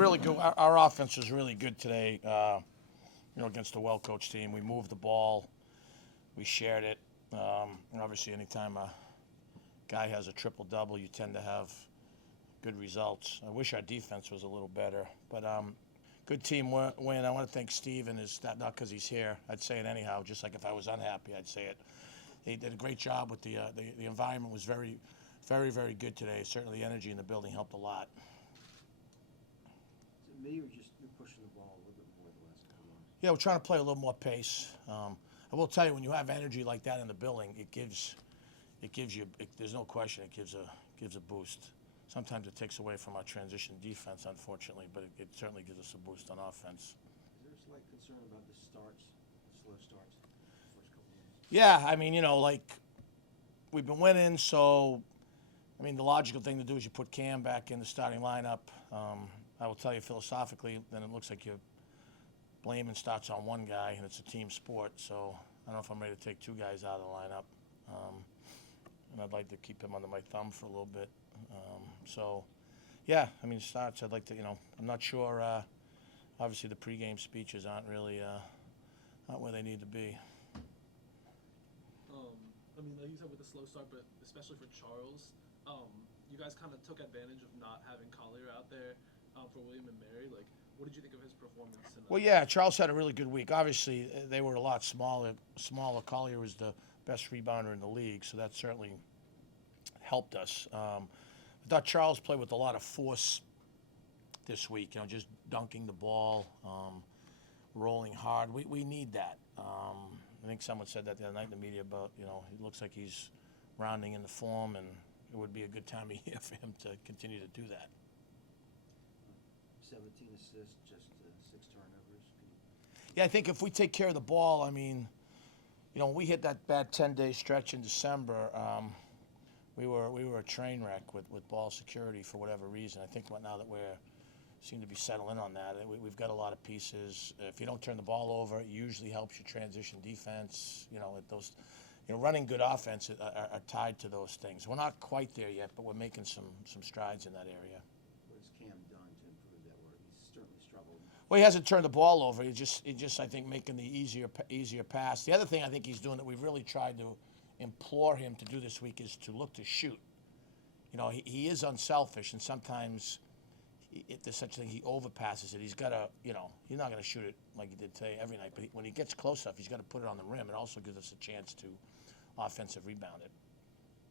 really good. Our offense was really good today. Against a well-coached team, we moved the ball, we shared it. And obviously, anytime a guy has a triple-double, you tend to have good results. I wish our defense was a little better, but good team win. I want to thank Steve and his staff, not because he's here. I'd say it anyhow, just like if I was unhappy, I'd say it. He did a great job with the environment was very, very, very good today. Certainly, the energy in the building helped a lot. Is it me or just you're pushing the ball a little bit more the last couple of months? Yeah, we're trying to play a little more pace. I will tell you, when you have energy like that in the building, it gives you. There's no question, it gives a boost. Sometimes it takes away from our transition defense, unfortunately, but it certainly gives us a boost on offense. Is there a slight concern about the starts, the slow starts, the first couple of games? Yeah, I mean, like we've been winning, so I mean, the logical thing to do is you put Cam back in the starting lineup. I will tell you philosophically, then it looks like you're blaming starts on one guy, and it's a team sport. So I don't know if I'm ready to take two guys out of the lineup, and I'd like to keep him under my thumb for a little bit. So, yeah, I mean, starts. I'd like to, I'm not sure. Obviously, the pregame speeches aren't really not where they need to be. I mean, like you said, with the slow start, but especially for Charles, you guys kind of took advantage of not having Collier out there for William and Mary. Like, what did you think of his performance tonight? Well, yeah, Charles had a really good week. Obviously, they were a lot smaller. Collier was the best rebounder in the league, so that certainly helped us. I thought Charles played with a lot of force this week, just dunking the ball, rolling hard. We need that. I think someone said that the other night in the media about, it looks like he's rounding into form, and it would be a good time of year for him to continue to do that. 17 assists, just 6 turnovers. Yeah, I think if we take care of the ball, I mean, when we hit that bad 10-day stretch in December, we were a train wreck with ball security for whatever reason. I think now that seem to be settling on that. We've got a lot of pieces. If you don't turn the ball over, it usually helps your transition defense. Running good offense are tied to those things. We're not quite there yet, but we're making some strides in that area. What has Cam done to improve that? Where he's certainly struggled. Well, he hasn't turned the ball over. He just I think making the easier pass. The other thing I think he's doing that we've really tried to implore him to do this week is to look to shoot. He is unselfish, and sometimes if there's such a thing, he overpasses it. He's got to, he's not going to shoot it like he did today every night, but when he gets close enough, he's got to put it on the rim. It also gives us a chance to offensive rebound it.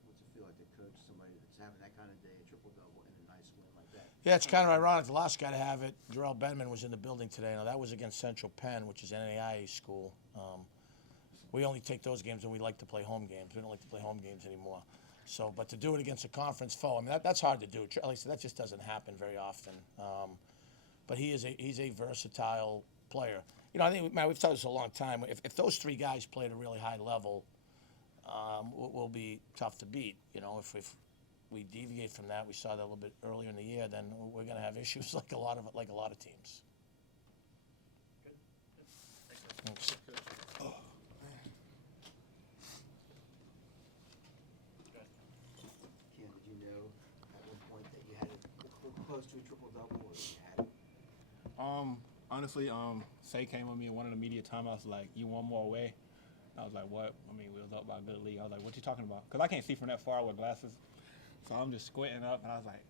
What's it feel like to coach somebody that's having that kind of day, a triple-double, and a nice win like that? Yeah, it's kind of ironic. The last guy to have it, Jarrell Benman, was in the building today. Now, that was against Central Penn, which is an NAIA school. We only take those games when we like to play home games. We don't like to play home games anymore. So, but to do it against a conference foe, I mean, that's hard to do. At least that just doesn't happen very often. But he's a versatile player. I think, man, we've said this a long time. If those three guys play at a really high level, we'll be tough to beat. If we deviate from that, we saw that a little bit earlier in the year, then we're going to have issues like a lot of teams. Good. Thanks. Cam, did you know at one point that you had it close to a triple-double, or you had it? Honestly, Say came with me in one of the media timeouts, like, you one more away. I was like, what? I mean, we was up by a good lead. I was like, what you talking about? Because I can't see from that far with glasses. So I'm just squinting up, and I was like,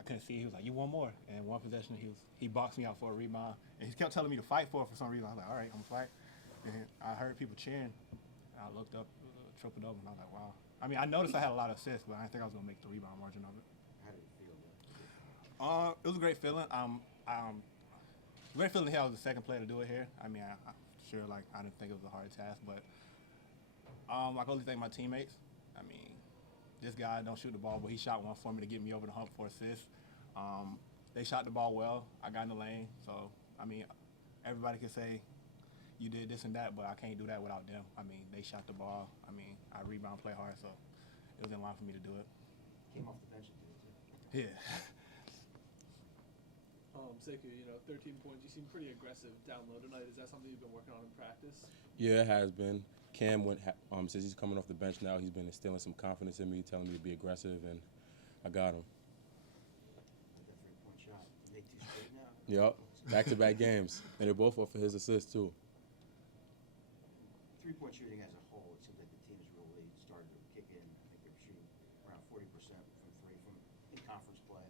I couldn't see. He was like, you one more. And one possession, he boxed me out for a rebound. And he kept telling me to fight for it for some reason. I was like, all right, I'm going to fight. And I heard people cheering. And I looked up, triple-double, and I was like, wow. I mean, I noticed I had a lot of assists, but I didn't think I was going to make the rebound margin of it. How did it feel, though? It was a great feeling. Great feeling here. I was the second player to do it here. I mean, I'm sure, like, I didn't think it was a hard task, but I can only thank my teammates. I mean, this guy don't shoot the ball, but he shot one for me to get me over the hump for assists. They shot the ball well. I got in the lane. So, I mean, everybody can say you did this and that, but I can't do that without them. I mean, they shot the ball. I mean, I rebound, play hard, so it was in line for me to do it. Came off the bench and did it, too. Yeah. Sekou, 13 points. You seem pretty aggressive down low tonight. Is that something you've been working on in practice? Yeah, it has been. Cam since he's coming off the bench now, he's been instilling some confidence in me, telling me to be aggressive, and I got him. Like that 3-point shot. You make 2 straight now? Yep, back-to-back games, and they're both off of his assist too. Three-point shooting as a whole, it seems like the team has really started to kick in. I think they're shooting around 40% from three from in conference play.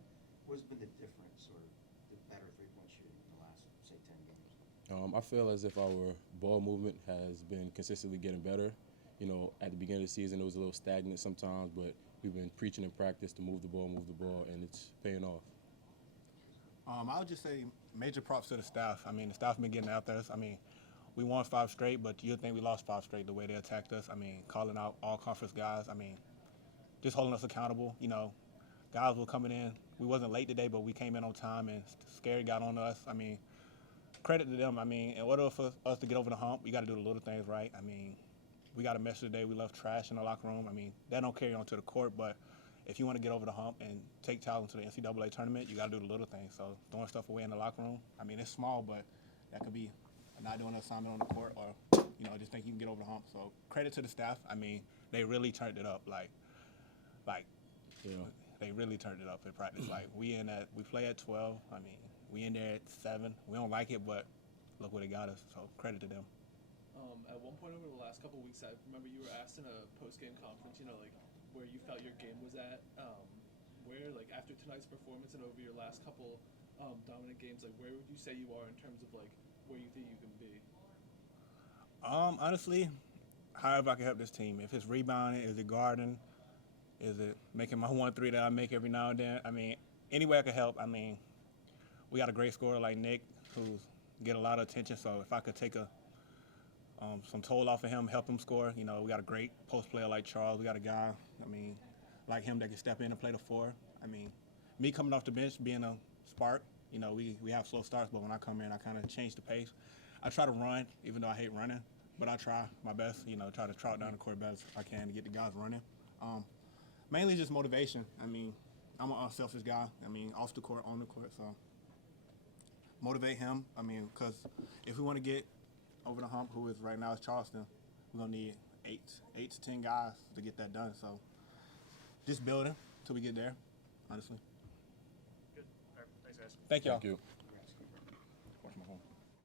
What has been the difference or the better three-point shooting in the last, say, 10 games? I feel as if our ball movement has been consistently getting better. You know, at the beginning of the season, it was a little stagnant sometimes, but we've been preaching in practice to move the ball, and it's paying off. I would just say major props to the staff. I mean, the staff been getting out there. I mean, we won 5 straight, but you'd think we lost 5 straight the way they attacked us. I mean, calling out all conference guys. I mean, just holding us accountable. You know, guys were coming in. We wasn't late today, but we came in on time, and Scary got on us. I mean, credit to them. I mean, in order for us to get over the hump, we got to do the little things right. I mean, we got a message today. We left trash in the locker room. I mean, that don't carry on to the court, but if you want to get over the hump and take Towson to the NCAA tournament, you got to do the little things. So throwing stuff away in the locker room, I mean, it's small, but that could be not doing an assignment on the court or, you know, just think you can get over the hump. So credit to the staff. I mean, they really turned it up. Like Yeah. they really turned it up in practice. Like we play at 12. I mean, we in there at 7. We don't like it, but look where they got us. So credit to them. At one point over the last couple of weeks, I remember you were asked in a post-game conference, you know, like where you felt your game was at. Where, like, after tonight's performance and over your last couple dominant games, like, where would you say you are in terms of, like, where you think you can be? Honestly, however I can help this team. If it's rebounding, is it guarding, is it making my 1-3 that I make every now and then? I mean, any way I can help. I mean, we got a great scorer like Nick who's get a lot of attention. So if I could take some toll off of him, help him score. You know, we got a great post player like Charles. We got a guy, I mean, like him that can step in and play the 4. I mean, me coming off the bench, being a spark, you know, we have slow starts, but when I come in, I kind of change the pace. I try to run, even though I hate running, but I try my best, you know, try to trot down the court best if I can to get the guys running. Mainly just motivation. I mean, I'm an unselfish guy. I mean, off the court, on the court, so motivate him. I mean, because if we want to get over the hump, who is right now is Charleston, we're going to need 8 to 10 guys to get that done. So just building till we get there, honestly. Good. All right. Thanks, guys. Thank y'all. Thank you. Watch my home.